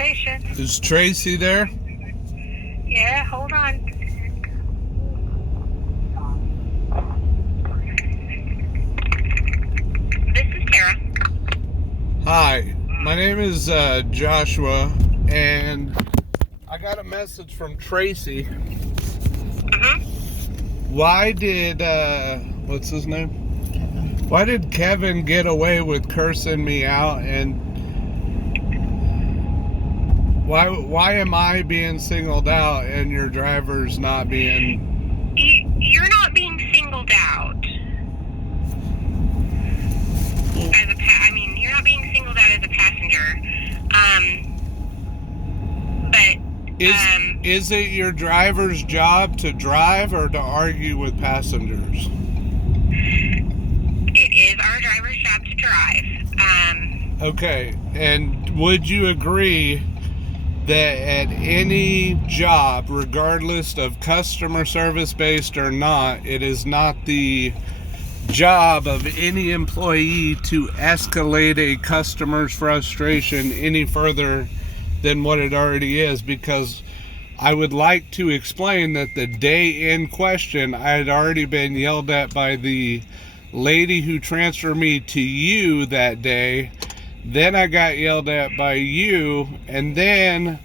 location. Is Tracy there? Yeah, hold on. This is Tara. Hi, my name is Joshua, and I got a message from Tracy. Why did, what's his name? Why did Kevin get away with cursing me out, and why am I being singled out and your driver's not being... You're not being singled out. You're not being singled out as a passenger. Is it your driver's job to drive or to argue with passengers? It is our driver's job to drive. Okay, and would you agree that at any job, regardless of customer service based or not, it is not the job of any employee to escalate a customer's frustration any further than what it already is? Because I would like to explain that the day in question, I had already been yelled at by the lady who transferred me to you that day. Then I got yelled at by you, and then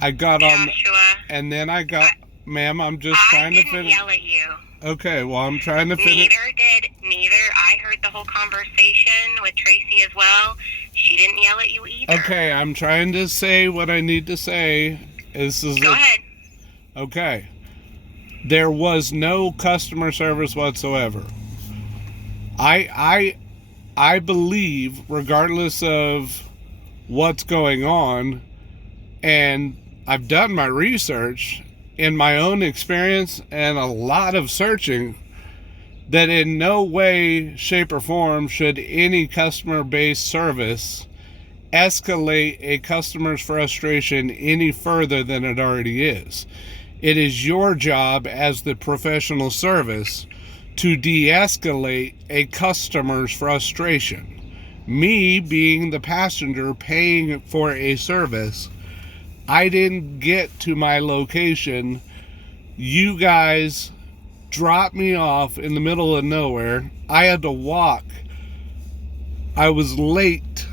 I got Joshua, and then I got, ma'am, I'm just trying to finish. I didn't yell at you. Okay, well, I'm trying to finish. Neither. I heard the whole conversation with Tracy as well. She didn't yell at you either. Okay, I'm trying to say what I need to say. Go ahead. Okay. There was no customer service whatsoever. I believe, regardless of what's going on, and I've done my research in my own experience and a lot of searching, that in no way, shape, or form should any customer-based service escalate a customer's frustration any further than it already is. It is your job as the professional service to de-escalate a customer's frustration. Me being the passenger paying for a service, I didn't get to my location. You guys dropped me off in the middle of nowhere. I had to walk. I was late.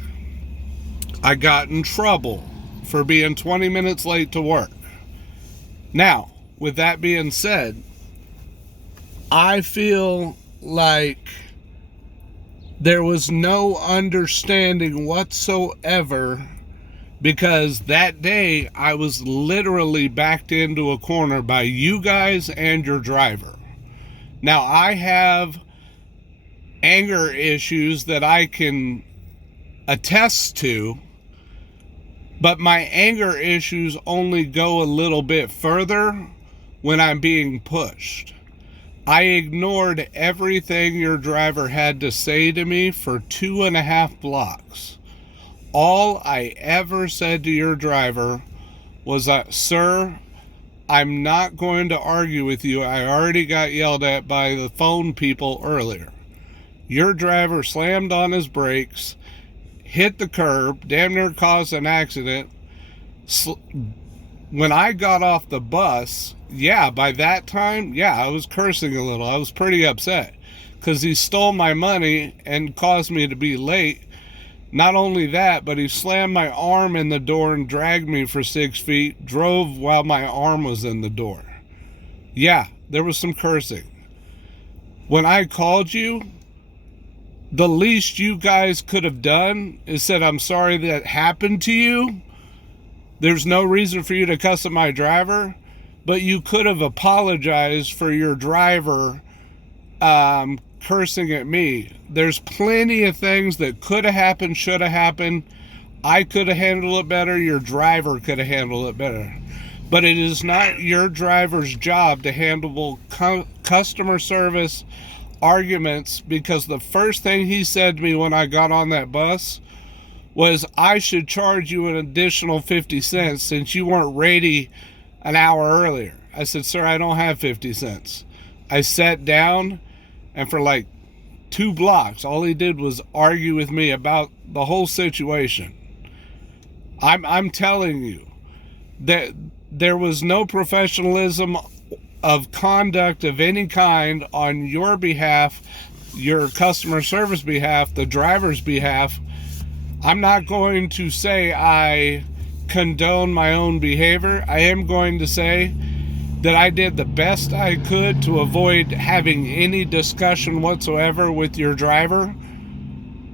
I got in trouble for being 20 minutes late to work. Now, with that being said, I feel like there was no understanding whatsoever, because that day I was literally backed into a corner by you guys and your driver. Now, I have anger issues that I can attest to, but my anger issues only go a little bit further when I'm being pushed. I ignored everything your driver had to say to me for 2.5 blocks. All I ever said to your driver was, sir, I'm not going to argue with you. I already got yelled at by the phone people earlier. Your driver slammed on his brakes, hit the curb, damn near caused an accident. When I got off the bus, by that time, I was cursing a little. I was pretty upset because he stole my money and caused me to be late. Not only that, but he slammed my arm in the door and dragged me for 6 feet, drove while my arm was in the door. There was some cursing. When I called you, the least you guys could have done is said, I'm sorry that happened to you. There's no reason for you to cuss at my driver, but you could have apologized for your driver cursing at me. There's plenty of things that could have happened, should have happened. I could have handled it better. Your driver could have handled it better. But it is not your driver's job to handle customer service arguments, because the first thing he said to me when I got on that bus was, I should charge you an additional 50 cents since you weren't ready an hour earlier. I said, sir, I don't have 50 cents. I sat down, and for like 2 blocks, all he did was argue with me about the whole situation. I'm telling you that there was no professionalism of conduct of any kind on your behalf, your customer service behalf, the driver's behalf. I'm not going to say I condone my own behavior. I am going to say that I did the best I could to avoid having any discussion whatsoever with your driver,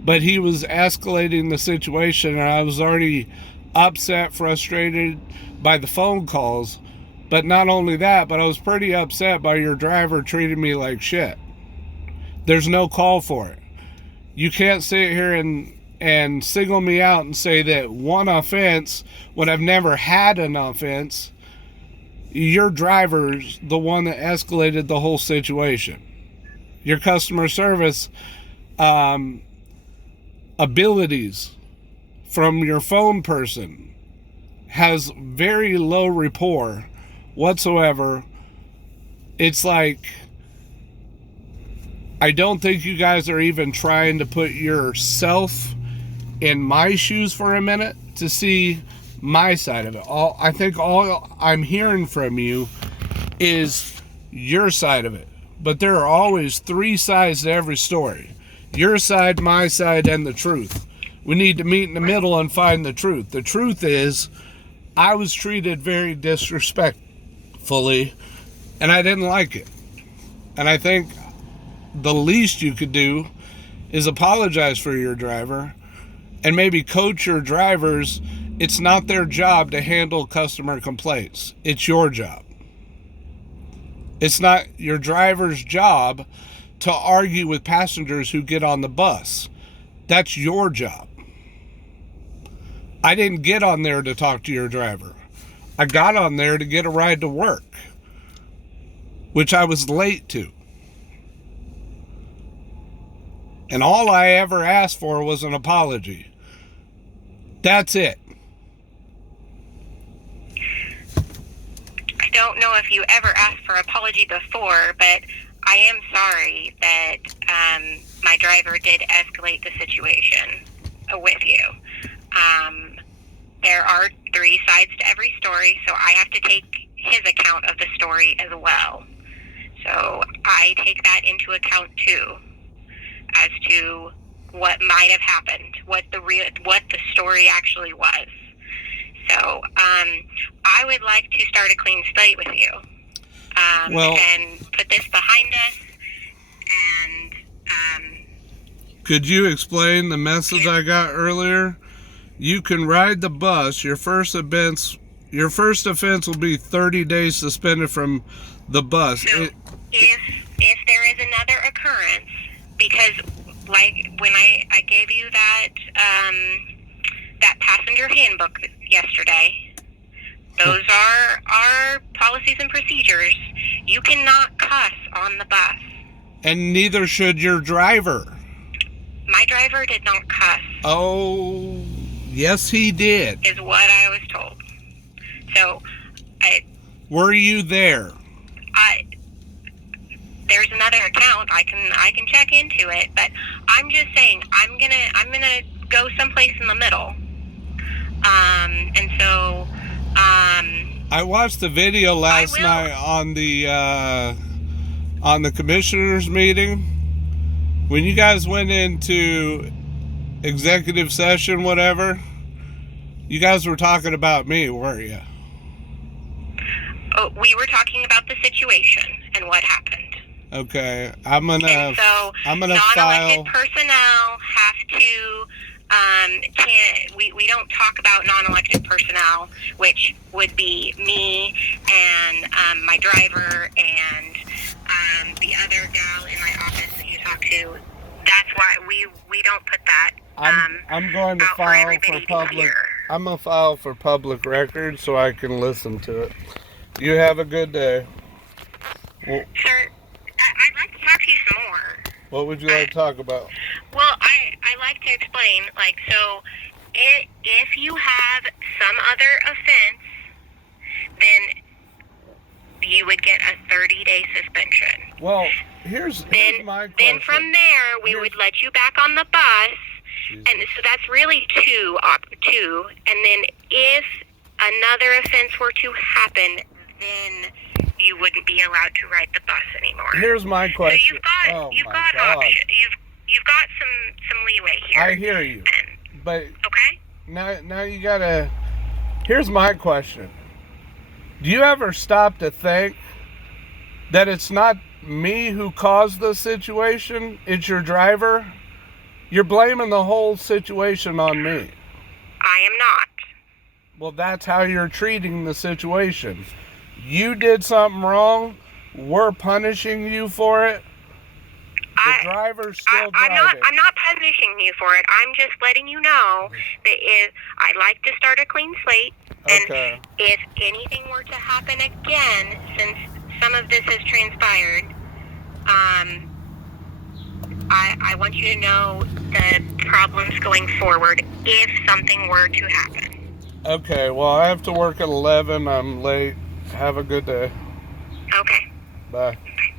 but he was escalating the situation, and I was already upset, frustrated by the phone calls. But not only that, but I was pretty upset by your driver treating me like shit. There's no call for it. You can't sit here and single me out and say that one offense when I've never had an offense. Your driver's the one that escalated the whole situation. Your customer service abilities from your phone person has very low rapport whatsoever. It's like, I don't think you guys are even trying to put yourself in my shoes for a minute to see my side of it. I think all I'm hearing from you is your side of it. But there are always three sides to every story. Your side, my side, and the truth. We need to meet in the middle and find the truth. The truth is, I was treated very disrespectfully, and I didn't like it. And I think the least you could do is apologize for your driver and maybe coach your drivers. It's not their job to handle customer complaints. It's your job. It's not your driver's job to argue with passengers who get on the bus. That's your job. I didn't get on there to talk to your driver. I got on there to get a ride to work, which I was late to. And all I ever asked for was an apology. That's it. I don't know if you ever asked for apology before, but I am sorry that my driver did escalate the situation with you. There are three sides to every story, so I have to take his account of the story as well. So I take that into account too, as to what might have happened, what the story actually was. So I would like to start a clean slate with you, and put this behind us. And could you explain the message I got earlier? You can ride the bus. Your first offense will be 30 days suspended from the bus. So if there is another occurrence, because like when I gave you that that passenger handbook yesterday, those are our policies and procedures. You cannot cuss on the bus. And neither should your driver. My driver did not cuss. Oh, yes he did. Is what I was told. So, were you there? There's another account. I can check into it, but I'm just saying I'm gonna go someplace in the middle. And so I watched the video last night on the commissioners meeting when you guys went into executive session, whatever. You guys were talking about me, weren't you? Oh, we were talking about the situation and what happened. Okay, I'm gonna non-elected file. personnel have to. We don't talk about non-elected personnel, which would be me and my driver and the other gal in my office that you talk to. That's why we don't put that. I'm going to file for public. I'm gonna file for public record so I can listen to it. You have a good day. Well, Sir, I'd like to talk to you some more. what would you like to talk about? Well, I like to explain, so if you have some other offense, then you would get a 30-day suspension. Well, here's my question. Then from there, we would let you back on the bus, And so that's really two. And then if another offense were to happen, then you wouldn't be allowed to ride the bus anymore. Here's my So question. you've got option. You've got some leeway here. I hear you. But Okay. now you gotta. Here's my question. Do you ever stop to think that it's not me who caused the situation? It's your driver? You're blaming the whole situation on me. I am not. Well, that's how you're treating the situation. You did something wrong. We're punishing you for it. The driver's still driving. I'm not punishing you for it. I'm just letting you know that I like to start a clean slate. Okay. And if anything were to happen again, since some of this has transpired, I want you to know the problems going forward if something were to happen. Okay, well, I have to work at 11. I'm late. Have a good day. Okay. Bye. Bye.